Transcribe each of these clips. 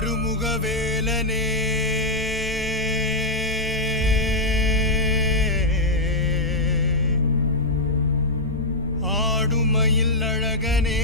ஆறுமுகவேலனே ஆடுமையில் அழகனே.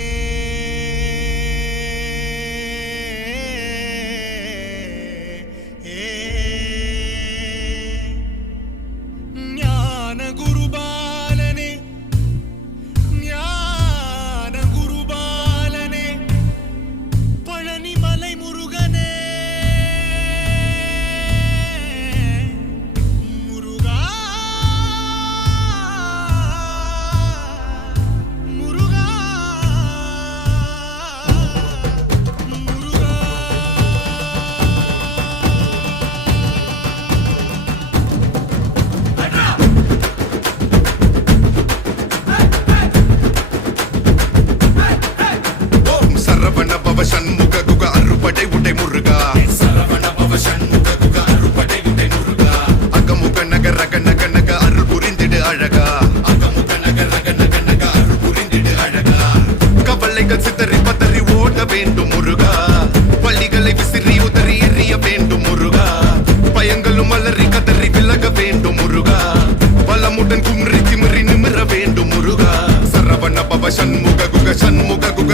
సన్ముఖ గుగ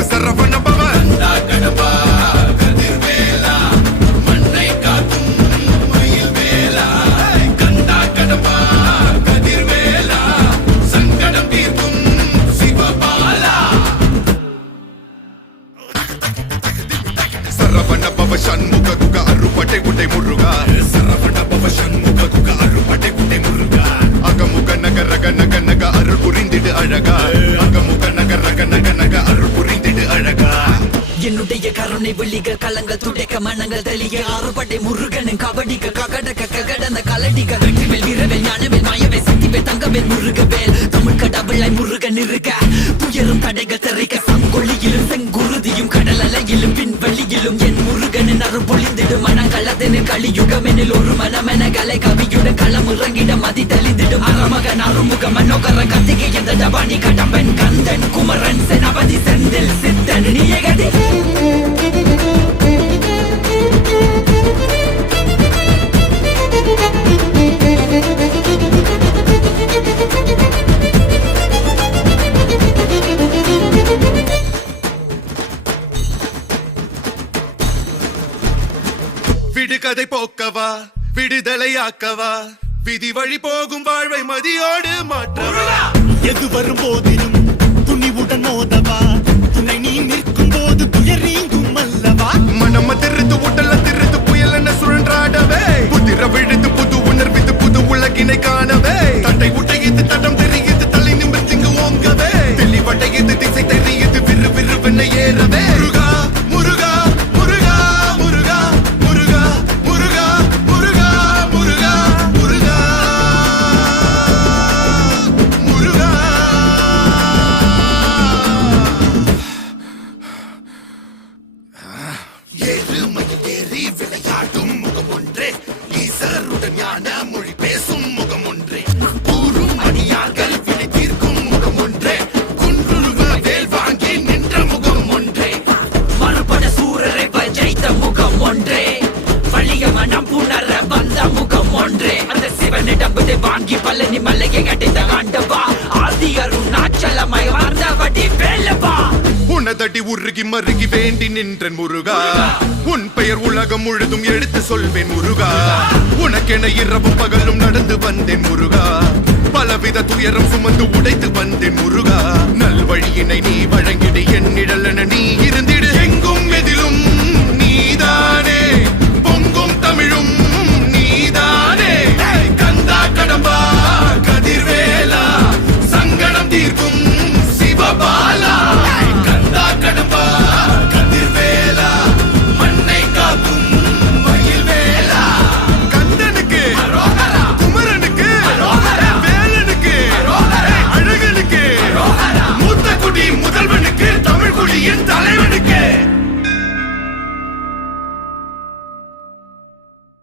மனங்கள் தெளிய ஆறுபட்டை முருகனும் கபடிக்க ககடக்க ககடந்த கலடிக. வெற்றிவேல் வீரவேல் ஞானவேல் மாயவேல் சக்திவேல் தங்கவேல் முருகவேல். தமிழ் கடவுளை முருகன் இருக்க. துயரும் தடைகள் தெரிக்க சங்கொழியிலும் செங்குருதியும் கடல் அலையிலும் பின்வெளியிலும் என் முருகனின் அருள் பொழிந்திடும் மனங்களதனில் கலியுகமெனில் ஒரு மனமென கலை கவியுடன் களம் இறங்கிட மதி தெளிந்திடும் அறமகன் அருமுக மனோகர கத்திகை எந்த டபானி கடம்பன் கந்தன் குமரன் செனபதி செந்தில் சித்தன் நீயகதி. விடுகதை போக்கவா? விடுதலையாக்கவா விதி வழி போகும் வாழ்வை மதியோடு மாற்றவா? எது வரும் போதிலும் துணிவுடன் மோதவா? அழகி பழனி மலையை அடைந்த ஆண்டவா ஆதி அருணாச்சலமய மார்ந்தவடி வேலவா உன்னை தட்டி உருகி மருகி வேண்டி நின்றன் முருகா. உன் பெயர் உலகம் முழுதும் எடுத்து சொல்வேன் முருகா. உனக்கென இரவும் பகலும் நடந்து வந்தேன் முருகா. பலவித துயரம் சுமந்து உடைத்து வந்தேன் முருகா. நல்வழியினை நீ வழங்கிடு என்